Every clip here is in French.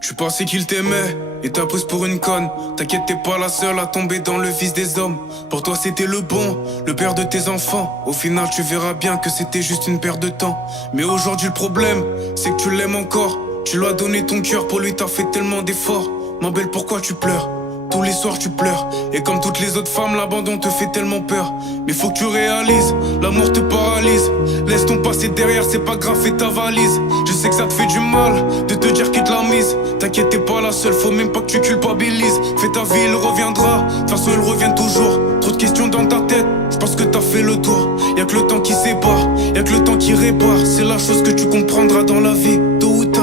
Tu pensais qu'il t'aimait et t'as prise pour une conne. T'inquiète, t'es pas la seule à tomber dans le vice des hommes. Pour toi c'était le bon, le père de tes enfants. Au final tu verras bien que c'était juste une perte de temps. Mais aujourd'hui le problème, c'est que tu l'aimes encore. Tu lui as donné ton cœur, pour lui t'as fait tellement d'efforts. Ma belle, pourquoi tu pleures? Tous les soirs tu pleures. Et comme toutes les autres femmes, l'abandon te fait tellement peur. Mais faut que tu réalises, l'amour te paralyse. Laisse ton passé derrière, c'est pas grave, fais ta valise. Je sais que ça te fait du mal de te dire qu'il te l'a mise. T'inquiète, t'es pas la seule, faut même pas que tu culpabilises. Fais ta vie, il reviendra, de toute façon il revient toujours. Trop de questions dans ta tête, je pense que t'as fait le tour. Y'a que le temps qui sépare, y'a que le temps qui répare. C'est la chose que tu comprendras dans la vie, tôt ou tard.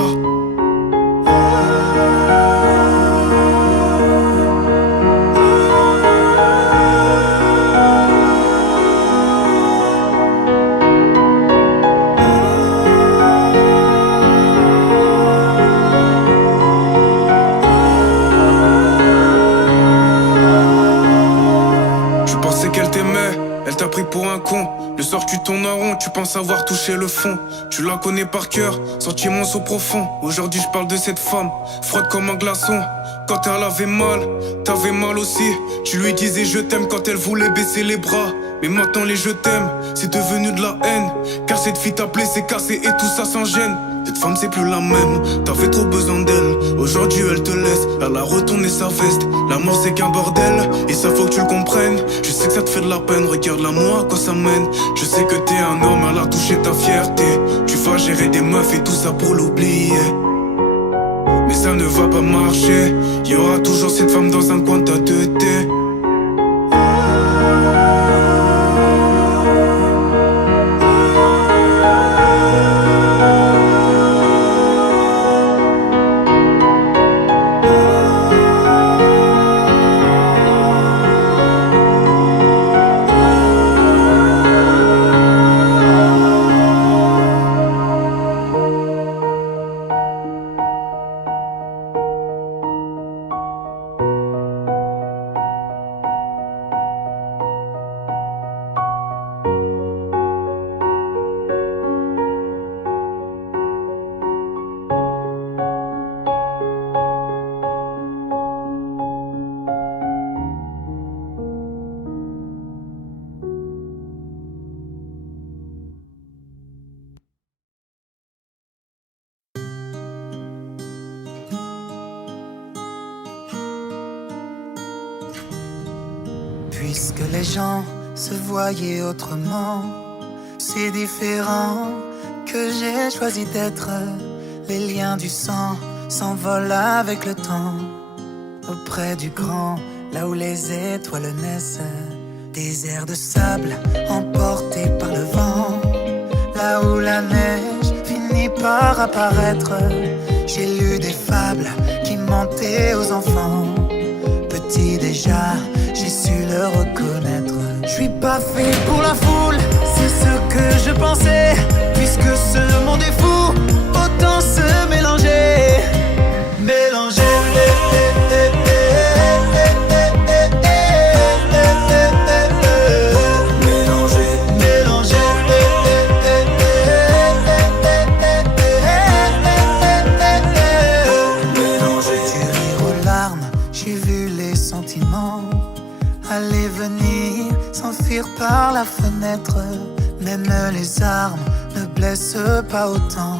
T'as pris pour un con, le soir tu tournes en rond, tu penses avoir touché le fond. Tu la connais par cœur, sentiments sont profonds. Aujourd'hui je parle de cette femme, froide comme un glaçon. Quand elle avait mal, t'avais mal aussi. Tu lui disais je t'aime quand elle voulait baisser les bras. Mais maintenant les je t'aime, c'est devenu de la haine. Car cette fille t'a blessé, cassé et tout ça sans gêne. Cette femme c'est plus la même, t'avais trop besoin d'elle. Aujourd'hui elle te laisse, elle a retourné sa veste. L'amour c'est qu'un bordel, et ça faut que tu le comprennes. Je sais que ça te fait de la peine, regarde-la moi à quoi ça mène. Je sais que t'es un homme, elle a touché ta fierté. Tu vas gérer des meufs et tout ça pour l'oublier. Mais ça ne va pas marcher, y aura toujours cette femme dans un coin de ta tête. Puisque les gens se voyaient autrement, c'est différent que j'ai choisi d'être. Les liens du sang s'envolent avec le temps. Auprès du grand, là où les étoiles naissent, des airs de sable emportés par le vent. Là où la neige finit par apparaître, j'ai lu des fables qui mentaient aux enfants. Petit déjà, j'ai su le reconnaître. Je suis pas fait pour la foule, c'est ce que je pensais. Puisque ce monde est fou, autant se mélanger. Mélanger. Par la fenêtre, même les armes ne blessent pas autant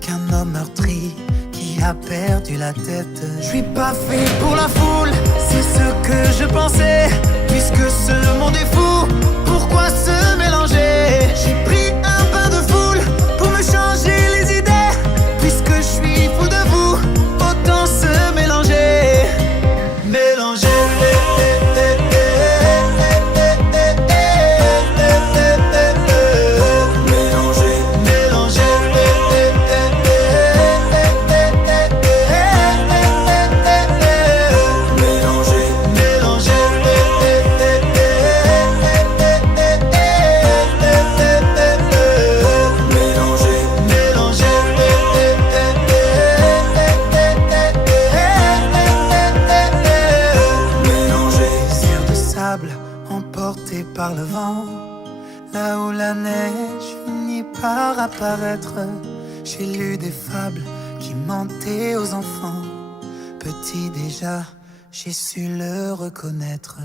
qu'un homme meurtri qui a perdu la tête. Je suis pas fait pour la foule, c'est ce que je pensais. Puisque ce monde est fou, pourquoi se mélanger? J'ai pris un bain de foule pour me changer les idées. Puisque je suis fou de vous, autant se mélanger. Mélanger. Par le vent, là où la neige finit par apparaître, J'ai lu des fables qui mentaient aux enfants. Petit déjà, j'ai su le reconnaître.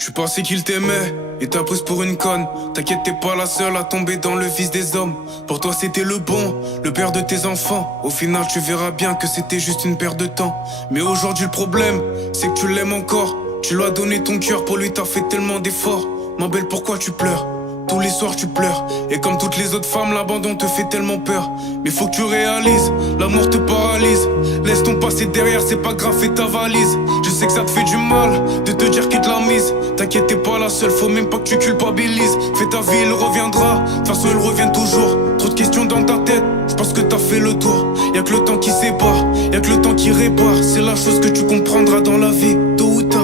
Tu pensais qu'il t'aimait et t'a prise pour une conne. T'inquiète, t'es pas la seule à tomber dans le vice des hommes. Pour toi c'était le bon, le père de tes enfants. Au final tu verras bien que c'était juste une perte de temps. Mais aujourd'hui le problème, c'est que tu l'aimes encore. Tu lui as donné ton cœur, pour lui t'as fait tellement d'efforts. Ma belle, pourquoi tu pleures? Tous les soirs tu pleures. Et comme toutes les autres femmes, l'abandon te fait tellement peur. Mais faut que tu réalises, l'amour te paralyse. Laisse ton passé derrière, c'est pas grave, fais ta valise. Je sais que ça te fait du mal de te dire qu'il te l'a mise. T'inquiète, t'es pas la seule, faut même pas que tu culpabilises. Fais ta vie, il reviendra, de toute façon il revient toujours. Trop de questions dans ta tête, je pense que t'as fait le tour. Y'a que le temps qui sépare, y'a que le temps qui répare. C'est la chose que tu comprendras dans la vie, tôt ou tard.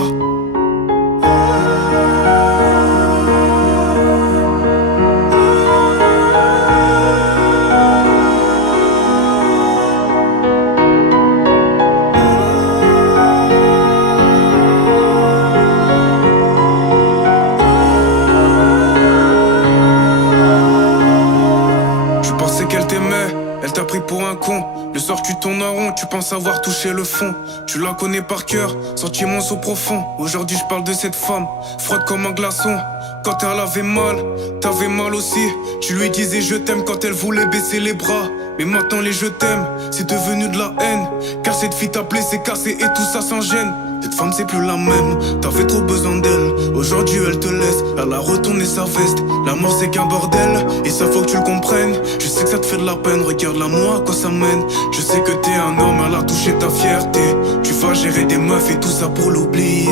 Elle t'a pris pour un con. Le soir tu tournes en rond, tu penses avoir touché le fond. Tu la connais par cœur, sentiments so profonds. Aujourd'hui je parle de cette femme, froide comme un glaçon. Quand elle avait mal, t'avais mal aussi. Tu lui disais je t'aime quand elle voulait baisser les bras. Mais maintenant les je t'aime, c'est devenu de la haine. Car cette fille t'a blessé, cassé et tout ça sans gêne. Cette femme c'est plus la même, t'avais trop besoin d'elle. Aujourd'hui elle te laisse, elle a retourné sa veste. L'amour c'est qu'un bordel, et ça faut que tu le comprennes. Je sais que ça te fait de la peine, regarde-la moi à quoi ça mène. Je sais que t'es un homme, elle a touché ta fierté. Tu vas gérer des meufs et tout ça pour l'oublier.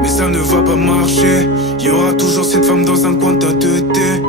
Mais ça ne va pas marcher, y aura toujours cette femme dans un coin de ta tête.